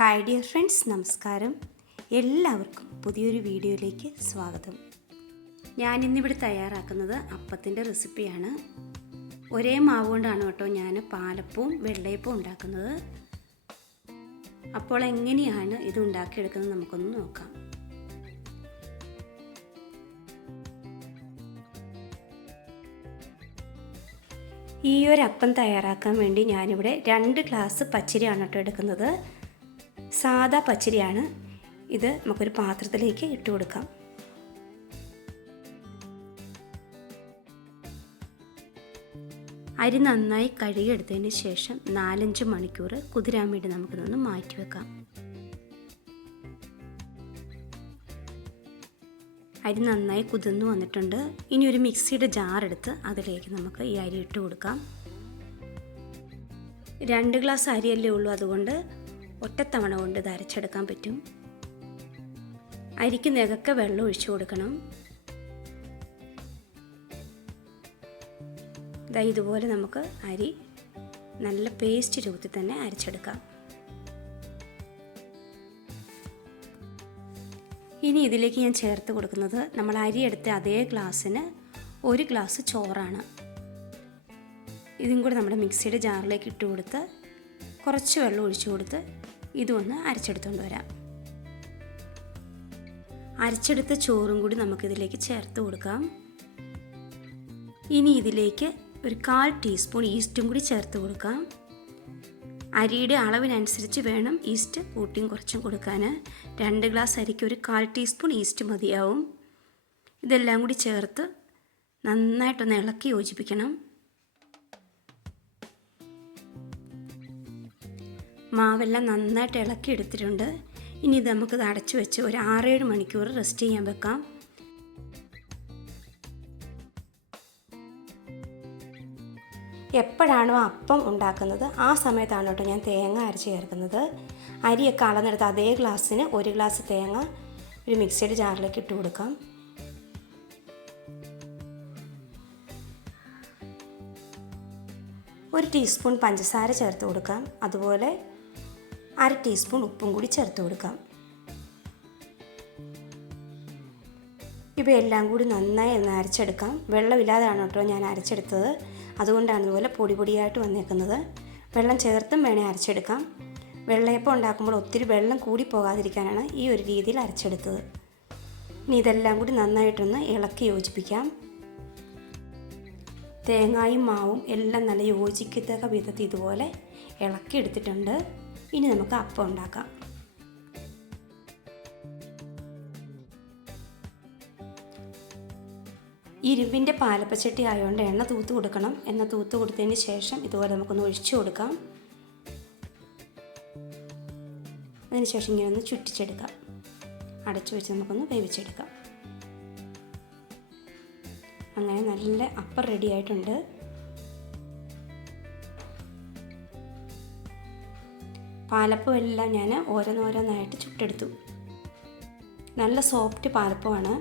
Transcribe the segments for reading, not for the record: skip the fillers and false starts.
Hi dear friends, നമസ്കാരം. എല്ലാവർക്കും പുതിയൊരു വീഡിയോയിലേക്ക് സ്വാഗതം. ഞാനിന്നിവിടെ തയ്യാറാക്കുന്നത് അപ്പത്തിൻ്റെ റെസിപ്പിയാണ്. ഒരേ മാവ് കൊണ്ടാണ് കേട്ടോ ഞാൻ പാലപ്പവും വെള്ളയപ്പവും ഉണ്ടാക്കുന്നത്. അപ്പോൾ എങ്ങനെയാണ് ഇത് ഉണ്ടാക്കിയെടുക്കുന്നത് നമുക്കൊന്ന് നോക്കാം. ഈ ഒരു അപ്പം തയ്യാറാക്കാൻ വേണ്ടി ഞാനിവിടെ 2 ഗ്ലാസ് പച്ചരിയാണ് കേട്ടോ എടുക്കുന്നത്. സാദാ പച്ചരിയാണ്. ഇത് നമുക്കൊരു പാത്രത്തിലേക്ക് ഇട്ട് കൊടുക്കാം. അരി നന്നായി കഴുകിയെടുത്തതിന് ശേഷം 4-5 മണിക്കൂർ കുതിരാൻ വേണ്ടി നമുക്കിതൊന്ന് മാറ്റി വെക്കാം. അരി നന്നായി കുതിർന്നു വന്നിട്ടുണ്ട്. ഇനി ഒരു മിക്സിയുടെ ജാർ എടുത്ത് അതിലേക്ക് നമുക്ക് ഈ അരി ഇട്ട് കൊടുക്കാം. 2 ഗ്ലാസ് അരിയല്ലേ ഉള്ളൂ, അതുകൊണ്ട് ഒറ്റത്തവണ കൊണ്ട് ഇത് അരച്ചെടുക്കാൻ പറ്റും. അരിക്ക് നികക്കെ വെള്ളം ഒഴിച്ചു കൊടുക്കണം. ഇതുപോലെ നമുക്ക് അരി നല്ല പേസ്റ്റ് രൂപത്തിൽ തന്നെ അരച്ചെടുക്കാം. ഇനി ഇതിലേക്ക് ഞാൻ ചേർത്ത് കൊടുക്കുന്നത് നമ്മൾ അരി എടുത്ത അതേ ഗ്ലാസ്സിന് 1 ഗ്ലാസ് ചോറാണ്. ഇതും കൂടെ നമ്മുടെ മിക്സിയുടെ ജാറിലേക്ക് ഇട്ട് കൊടുത്ത് കുറച്ച് വെള്ളം ഒഴിച്ചു കൊടുത്ത് ഇതൊന്ന് അരച്ചെടുത്തുകൊണ്ട് വരാം. അരച്ചെടുത്ത ചോറും കൂടി നമുക്കിതിലേക്ക് ചേർത്ത് കൊടുക്കാം. ഇനി ഇതിലേക്ക് ഒരു 1/4 ടീസ്പൂൺ ഈസ്റ്റും കൂടി ചേർത്ത് കൊടുക്കാം. അരിയുടെ അളവിനനുസരിച്ച് വേണം ഈസ്റ്റ് കൂട്ടിയും കുറച്ചും കൊടുക്കാൻ. 2 ഗ്ലാസ് അരിക്ക് ഒരു 1/4 ടീസ്പൂൺ ഈസ്റ്റ് മതിയാവും. ഇതെല്ലാം കൂടി ചേർത്ത് നന്നായിട്ടൊന്ന് ഇളക്കി യോജിപ്പിക്കണം. മാവെല്ലാം നന്നായിട്ട് ഇളക്കി എടുത്തിട്ടുണ്ട്. ഇനി ഇത് നമുക്കിത് അടച്ചു വെച്ച് ഒരു 6-7 മണിക്കൂർ റെസ്റ്റ് ചെയ്യാൻ വെക്കാം. എപ്പോഴാണോ അപ്പം ഉണ്ടാക്കുന്നത് ആ സമയത്താണ് കേട്ടോ ഞാൻ തേങ്ങ അരച്ച് ചേർക്കുന്നത്. അരിയൊക്കെ അളന്നെടുത്ത് അതേ ഗ്ലാസ്സിന് 1 ഗ്ലാസ് തേങ്ങ ഒരു മിക്സിയുടെ ജാറിലേക്ക് ഇട്ട് കൊടുക്കാം. ഒരു ടീസ്പൂൺ പഞ്ചസാര ചേർത്ത് കൊടുക്കാം. അതുപോലെ 1/2 ടീസ്പൂൺ ഉപ്പും കൂടി ചേർത്ത് കൊടുക്കാം. ഇവയെല്ലാം കൂടി നന്നായി ഒന്ന് അരച്ചെടുക്കാം. വെള്ളമില്ലാതെയാണ് കേട്ടോ ഞാൻ അരച്ചെടുത്തത്, അതുകൊണ്ടാണ് ഇതുപോലെ പൊടി പൊടിയായിട്ട് വന്നേക്കുന്നത്. വെള്ളം ചേർത്തും വേണേൽ അരച്ചെടുക്കാം. വെള്ളയപ്പം ഉണ്ടാക്കുമ്പോൾ ഒത്തിരി വെള്ളം കൂടി പോകാതിരിക്കാനാണ് ഈ ഒരു രീതിയിൽ അരച്ചെടുത്തത്. ഇനി ഇതെല്ലാം കൂടി നന്നായിട്ടൊന്ന് ഇളക്കി യോജിപ്പിക്കാം. തേങ്ങായും മാവും എല്ലാം നല്ല യോജിക്കത്തക്ക വിധത്തിൽ ഇതുപോലെ ഇളക്കി എടുത്തിട്ടുണ്ട്. ഇനി നമുക്ക് അപ്പം ഉണ്ടാക്കാം. ഇരുമ്പിൻ്റെ പാലപ്പച്ചട്ടി ആയതുകൊണ്ട് എണ്ണ തൂത്ത് കൊടുക്കണം. എണ്ണ തൂത്ത് കൊടുത്തതിന് ശേഷം ഇതുപോലെ നമുക്കൊന്ന് ഒഴിച്ചു കൊടുക്കാം. അതിനുശേഷം ഇങ്ങനെ ഒന്ന് ചുറ്റിച്ചെടുക്കാം. അടച്ചു വെച്ച് നമുക്കൊന്ന് വേവിച്ചെടുക്കാം. അങ്ങനെ നല്ല അപ്പം റെഡി ആയിട്ടുണ്ട്. പാലപ്പം എല്ലാം ഞാൻ ഓരോന്നോരോന്നായിട്ട് ചുട്ടെടുത്തു. നല്ല സോഫ്റ്റ് പാലപ്പമാണ്.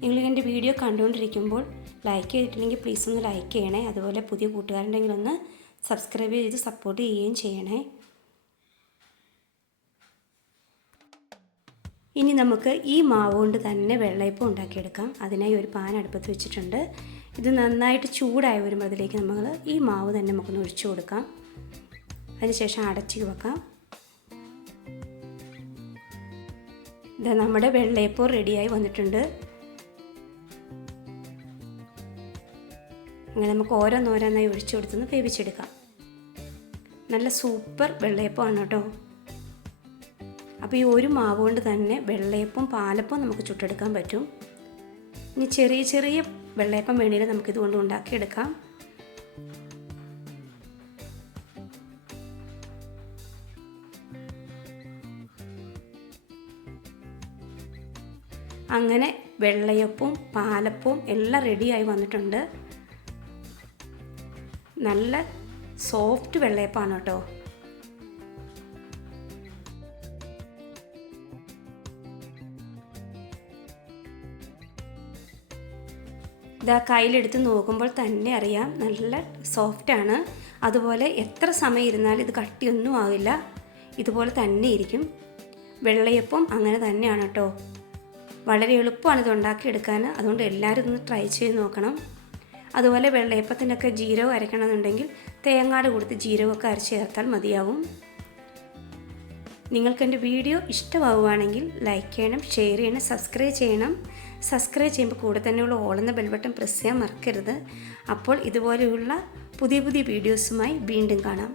നിങ്ങൾ എൻ്റെ വീഡിയോ കണ്ടുകൊണ്ടിരിക്കുമ്പോൾ ലൈക്ക് ചെയ്തിട്ടില്ലെങ്കിൽ പ്ലീസ് ഒന്ന് ലൈക്ക് ചെയ്യണേ. അതുപോലെ പുതിയ കൂട്ടുകാരുണ്ടെങ്കിൽ ഒന്ന് സബ്സ്ക്രൈബ് ചെയ്ത് സപ്പോർട്ട് ചെയ്യുകയും ചെയ്യണേ. ഇനി നമുക്ക് ഈ മാവ് കൊണ്ട് തന്നെ വെള്ളയപ്പം ഉണ്ടാക്കിയെടുക്കാം. അതിനായി ഒരു പാൻ അടുപ്പത്ത് വെച്ചിട്ടുണ്ട്. ഇത് നന്നായിട്ട് ചൂടായി വരുമ്പോൾ അതിലേക്ക് നമ്മൾ ഈ മാവ് തന്നെ നമുക്കൊന്ന് ഒഴിച്ചു കൊടുക്കാം. അതിനുശേഷം അടച്ചു വെക്കാം. ഇത് നമ്മുടെ വെള്ളയപ്പം റെഡിയായി വന്നിട്ടുണ്ട്. അങ്ങനെ നമുക്ക് ഓരോന്നോരോന്നായി ഒഴിച്ചു കൊടുത്തൊന്ന് വേവിച്ചെടുക്കാം. നല്ല സൂപ്പർ വെള്ളയപ്പമാണ് കേട്ടോ. അപ്പോൾ ഈ ഒരു മാവ് കൊണ്ട് തന്നെ വെള്ളയപ്പം പാലപ്പം നമുക്ക് ചുട്ടെടുക്കാൻ പറ്റും. ഇനി ചെറിയ ചെറിയ വെള്ളയപ്പം വേണമെങ്കിൽ നമുക്കിതുകൊണ്ട് ഉണ്ടാക്കിയെടുക്കാം. അങ്ങനെ വെള്ളയപ്പവും പാലപ്പവും എല്ലാം റെഡിയായി വന്നിട്ടുണ്ട്. നല്ല സോഫ്റ്റ് വെള്ളയപ്പമാണ് കേട്ടോ. ഇതാ കയ്യിലെടുത്ത് നോക്കുമ്പോൾ തന്നെ അറിയാം നല്ല സോഫ്റ്റാണ്. അതുപോലെ എത്ര സമയം ഇരുന്നാലും ഇത് കട്ടിയൊന്നും ആവില്ല, ഇതുപോലെ തന്നെ ഇരിക്കും. വെള്ളയപ്പം അങ്ങനെ തന്നെയാണ് കേട്ടോ. വളരെ എളുപ്പമാണ് ഇത് ഉണ്ടാക്കിയെടുക്കാൻ. അതുകൊണ്ട് എല്ലാവരും ഇതൊന്ന് ട്രൈ ചെയ്ത് നോക്കണം. അതുപോലെ വെള്ളയപ്പത്തിനൊക്കെ ജീരകം അരയ്ക്കണമെന്നുണ്ടെങ്കിൽ തേങ്ങാട് കൊടുത്ത് ജീരകമൊക്കെ അരച്ച് ചേർത്താൽ മതിയാവും. നിങ്ങൾക്ക് എൻ്റെ വീഡിയോ ഇഷ്ടമാവുകയാണെങ്കിൽ ലൈക്ക് ചെയ്യണം, ഷെയർ ചെയ്യണം, സബ്സ്ക്രൈബ് ചെയ്യണം. സബ്സ്ക്രൈബ് ചെയ്യുമ്പോൾ കൂടെ തന്നെയുള്ള ഓൾ എന്ന ബെൽ ബട്ടൺ പ്രസ് ചെയ്യാൻ മറക്കരുത്. അപ്പോൾ ഇതുപോലെയുള്ള പുതിയ പുതിയ വീഡിയോസുമായി വീണ്ടും കാണാം.